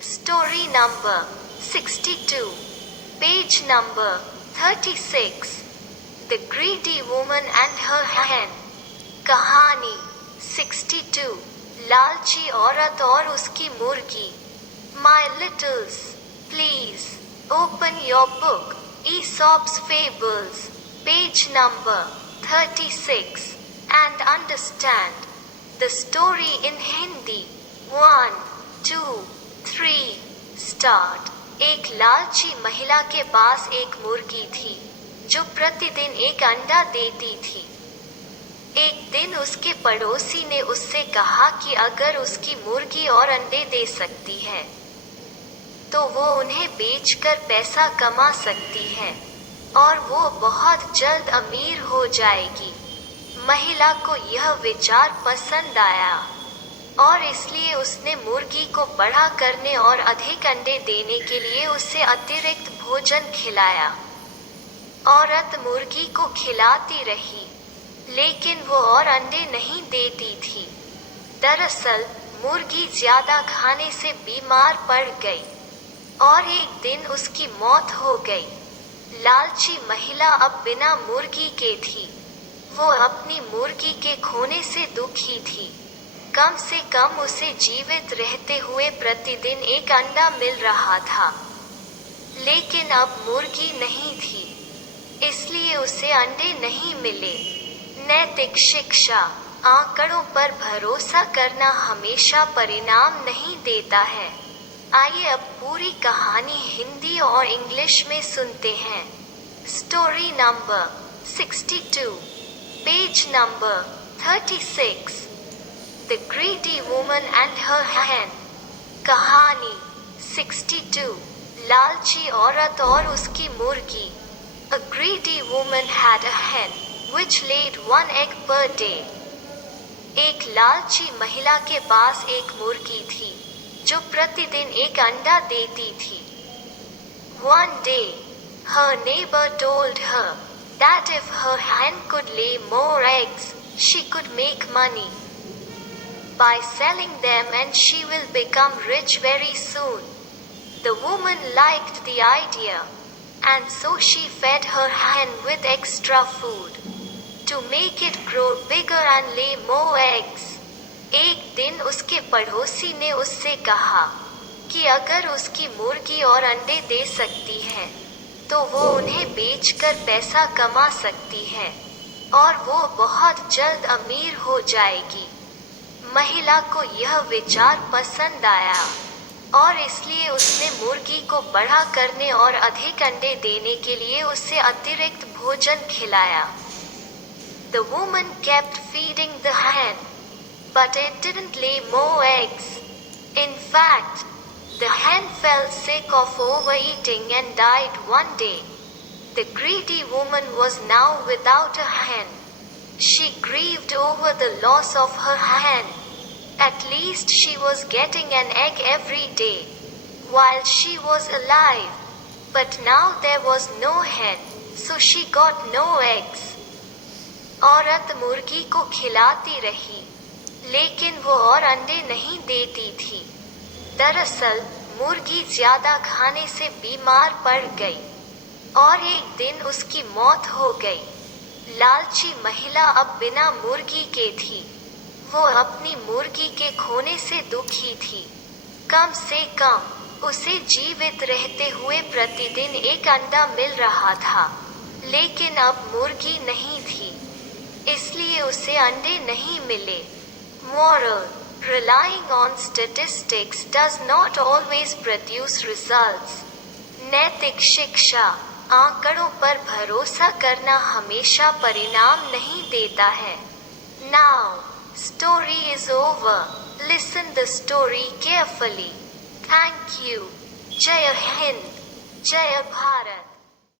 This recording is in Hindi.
Story number 62, page number 36. The Greedy Woman and Her Hen. कहानी 62, लालची औरत और उसकी मुर्गी. My littles, please open your book, Aesop's Fables, page number 36, and understand the story in Hindi. 1, 2, 3, start. एक लालची महिला के पास एक मुर्गी थी जो प्रतिदिन एक अंडा देती थी. एक दिन उसके पड़ोसी ने उससे कहा कि अगर उसकी मुर्गी और अंडे दे सकती है तो वो उन्हें बेचकर पैसा कमा सकती है और वो बहुत जल्द अमीर हो जाएगी. महिला को यह विचार पसंद आया और इसलिए उसने मुर्गी को बड़ा करने और अधिक अंडे देने के लिए उसे अतिरिक्त भोजन खिलाया. औरत मुर्गी को खिलाती रही लेकिन वो और अंडे नहीं देती थी. दरअसल मुर्गी ज्यादा खाने से बीमार पड़ गई और एक दिन उसकी मौत हो गई. लालची महिला अब बिना मुर्गी के थी. वो अपनी मुर्गी के खोने से दुखी थी. कम से कम उसे जीवित रहते हुए प्रतिदिन एक अंडा मिल रहा था, लेकिन अब मुर्गी नहीं थी, इसलिए उसे अंडे नहीं मिले. नैतिक शिक्षा. आंकड़ों पर भरोसा करना हमेशा परिणाम नहीं देता है. आइए अब पूरी कहानी हिंदी और इंग्लिश में सुनते हैं. Story number 62, page number 36. The Greedy Woman and Her Hen. कहानी 62, लालची औरत और उसकी मुर्गी. A greedy woman had a hen which laid 1 egg per day. एक लालची महिला के पास एक मुर्गी थी जो प्रतिदिन एक अंडा देती थी. One day, her neighbor told her that if her hen could lay more eggs, she could make money by selling them and she will become rich very soon. The woman liked the idea, and so she fed her hen with extra food to make it grow bigger and lay more eggs. एक दिन उसके पड़ोसी ने उससे कहा कि अगर उसकी मुर्गी और अंडे दे सकती है तो वो उन्हें बेचकर पैसा कमा सकती है और वो बहुत जल्द अमीर हो जाएगी. महिला को यह विचार पसंद आया और इसलिए उसने मुर्गी को बड़ा करने और अधिक अंडे देने के लिए उसे अतिरिक्त भोजन खिलाया. The woman kept feeding the hen, but it didn't lay more eggs. In fact, the hen fell sick of overeating and died one day. The greedy woman was now without a hen. She grieved over the loss of her hen. At least she was getting an egg every day while she was alive. But now there was no hen, so she got no eggs. औरत मुर्गी को खिलाती रही, लेकिन वो और अंडे नहीं देती थी. दरअसल मुर्गी ज्यादा खाने से बीमार पड़ गई और एक दिन उसकी मौत हो गई. लालची महिला अब बिना मुर्गी के थी. वो अपनी मुर्गी के खोने से दुखी थी. कम से कम उसे जीवित रहते हुए प्रतिदिन एक अंडा मिल रहा था, लेकिन अब मुर्गी नहीं थी, इसलिए उसे अंडे नहीं मिले. Moral: Relying on statistics does not always produce results. नैतिक शिक्षा. आंकड़ों पर भरोसा करना हमेशा परिणाम नहीं देता है. Now, story is over. Listen the story carefully. Thank you. Jai Hind. Jai Bharat.